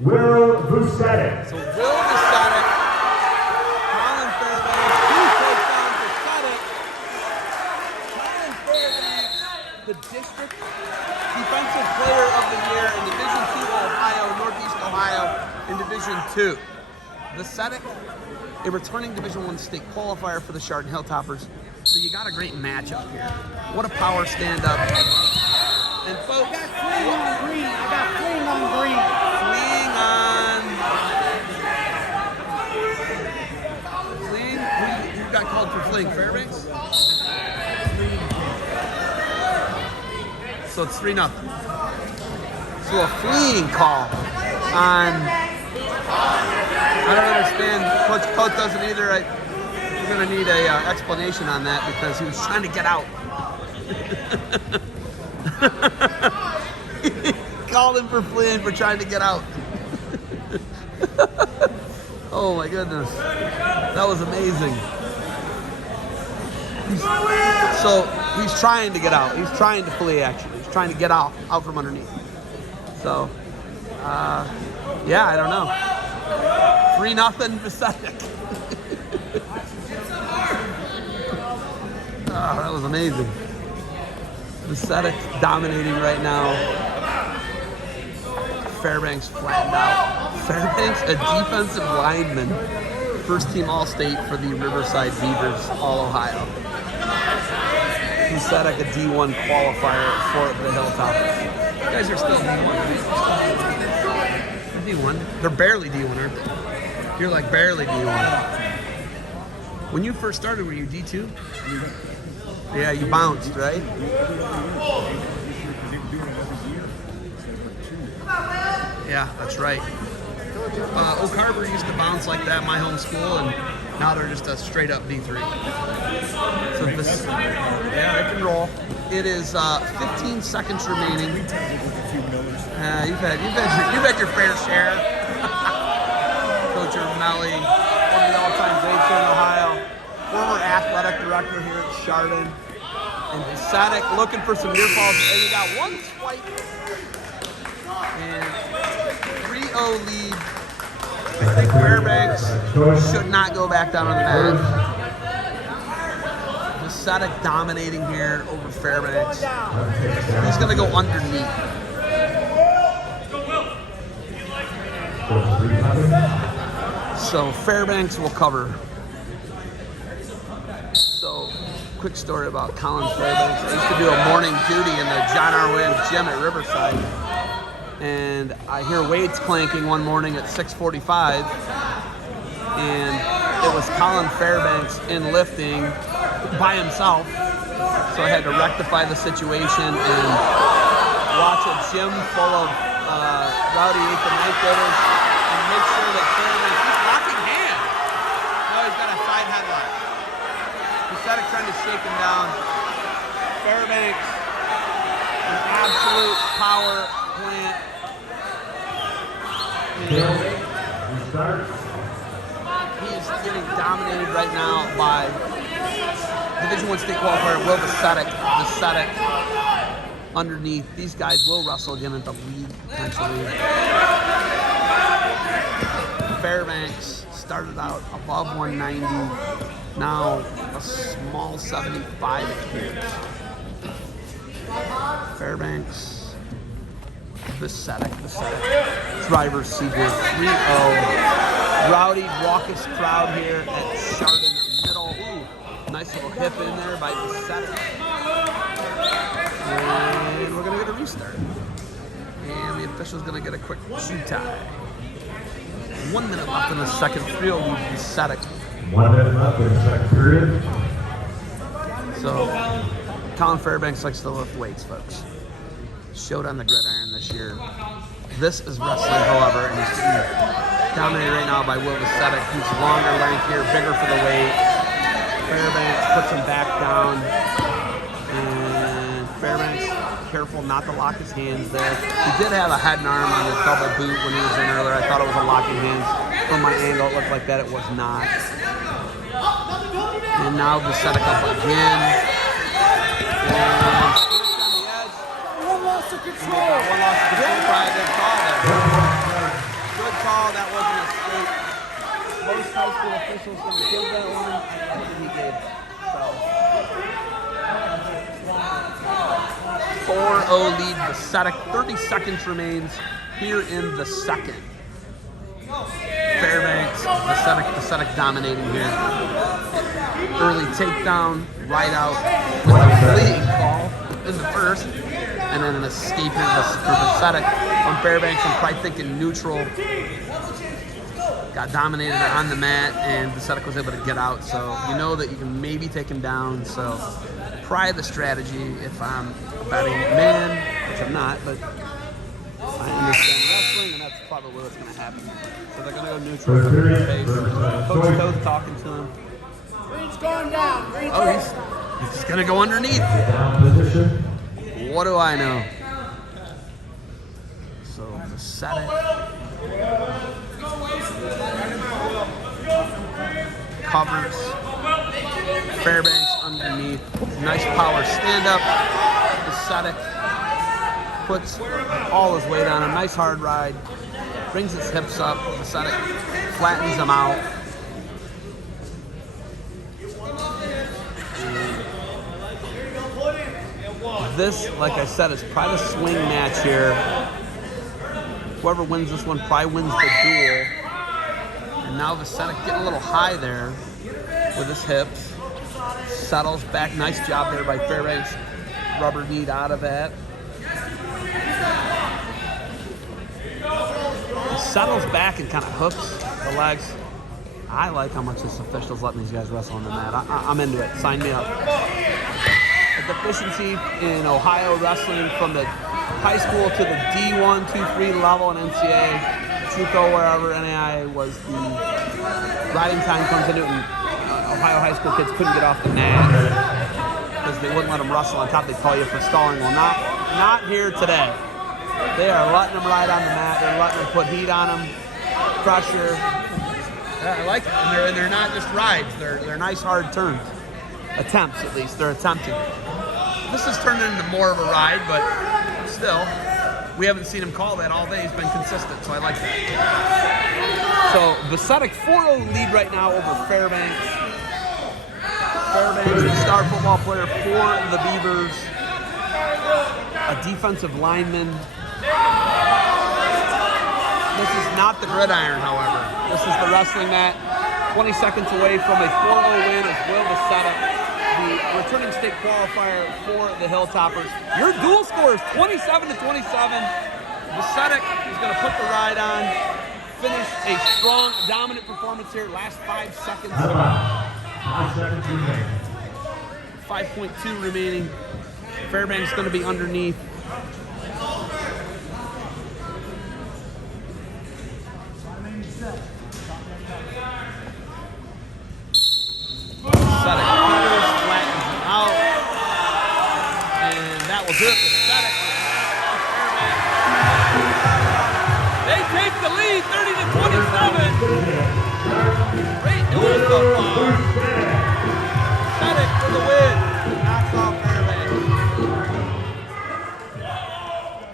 Vucetic. So Vucetic, Collin Fairbanks, 2 touchdowns for Vucetic. Collin Fairbanks, the district defensive player of the year in Division II Ohio, Northeast Ohio, in Division II. Vucetic, a returning Division I state qualifier for the Chardon Hilltoppers. So you got a great matchup here. What a power stand-up. And folks, I got fleeing on green. Fleeing? Who got called for fleeing? Fairbanks? So it's 3-0. So a fleeing call on, I don't understand. Coach doesn't either. We're going to need a explanation on that because he was trying to get out. Called him for fleeing for trying to get out. Oh my goodness. That was amazing. He's trying to get out. He's trying to flee, actually. He's trying to get out from underneath. So, yeah, I don't know. 3-0 Vucetic. Oh, that was amazing. Vucetic dominating right now. Fairbanks flattened out. Fairbanks, a defensive lineman. First team All-State for the Riverside Beavers, all Ohio. Vucetic, a D1 qualifier for the Hilltoppers. You guys are still D1, right? They're D1. They're barely D1, aren't they? You're like barely D1. When you first started, were you D2? Yeah, you bounced, right? Yeah, that's right. Oak Harbor used to bounce like that, my home school, and now they're just a straight up D3. So this, yeah, they can roll. It is 15 seconds remaining. You've had your fair share. Coach Melly, one of the all-time greats here in Ohio, former athletic director here at Chardon, and Vucetic looking for some near falls. And you got one swipe and 3-0 lead. I think Fairbanks should not go back down on the mat. Vucetic dominating here over Fairbanks. He's going to go underneath. So Fairbanks will cover. So, quick story about Collin Fairbanks. I used to do a morning duty in the John R. Williams gym at Riverside. And I hear weights clanking one morning at 6:45. And it was Collin Fairbanks in lifting by himself. So I had to rectify the situation and watch a gym full of rowdy 8th and 9th graders and make sure that Fairbanks, he's locking hands. Now he's got a side headlock. Vucetic trying to shake him down. Fairbanks, an absolute power plant. He is getting dominated right now by Division I state qualifier Will Vucetic. Vucetic underneath. These guys will wrestle again at the league potentially. Fairbanks started out above 190, now a small 75 here. Fairbanks. Vucetic. Driver Seager 3-0. Rowdy, raucous crowd here at Chardon Middle. Ooh, nice little hip in there by Vucetic. And we're going to get a restart. And the official's going to get a quick shoe tie. 1 minute left in the second. 3-0 lead Vucetic. 1 minute left in the second period. So, Collin Fairbanks likes to lift weights, folks. Showed on the gridiron this year. This is wrestling, however, and he's dominated right now by Will Vucetic. He's longer, lankier, bigger for the weight. Fairbanks puts him back down. And Fairbanks, careful not to lock his hands there. He did have a head and arm on his double boot when he was in earlier. I thought it was a locking hands. From my angle, it looked like that. It was not. And now Vucetic up again. And One loss of control. one loss of control, probably a good call there. how that wasn't a straight. Most high school officials don't give that one. He gave it. So 4-0 lead Vucetic. 30 seconds remains here in the second. Fairbanks, Vucetic dominating here. Early takedown, right out with a fleeing call in the first, and then an escape here for Vucetic from Fairbanks. I'm probably thinking neutral. Got dominated on the mat, and Vucetic was able to get out. So you know that you can maybe take him down. So probably the strategy if I'm a betting man, which I'm not, but I understand wrestling, and that's probably what's going to happen. So they're going to go neutral from the face. Coach Toth talking to him. Green's going down. Green's he's just going to go underneath. What do I know? So Vucetic covers. Fairbanks underneath. Nice power stand up. Vucetic puts all his weight on him. Nice hard ride. Brings his hips up. Vucetic flattens him out. This, like I said, is probably the swing match here. Whoever wins this one probably wins the duel. And now Vucetic getting a little high there with his hips. Settles back. Nice job there by Fairbanks. Rubber kneed out of that. He settles back and kind of hooks the legs. I like how much this official's letting these guys wrestle on the mat. I'm into it. Sign me up. A deficiency in Ohio wrestling from the high school to the D1, 2, 3 level in NCAA, JUCO, wherever NAI was the riding time comes into it, and Ohio high school kids couldn't get off the mat because they wouldn't let them wrestle on top. They'd call you for stalling. Well, not here today. They are letting them ride on the mat. They're letting them put heat on them, pressure. I like it. And they're not just rides. They're nice hard turns. Attempts, at least. They're attempting. This has turned into more of a ride, but still, we haven't seen him call that all day. He's been consistent, so I like that. So, Vucetic 4-0 lead right now over Fairbanks. Fairbanks, a star football player for the Beavers. A defensive lineman. This is not the gridiron, however. This is the wrestling mat. 20 seconds away from a 4-0 win as Will Vucetic, the returning state qualifier for the Hilltoppers. Your dual score is 27-27. Vucetic is going to put the ride on, finish a strong, dominant performance here. Last 5 seconds. 5 seconds remaining. 5.2 remaining. Fairbanks going to be underneath. Vucetic covers, flattens him out, and that will do it. Vucetic. They take the lead, 30-27. Great duel so far.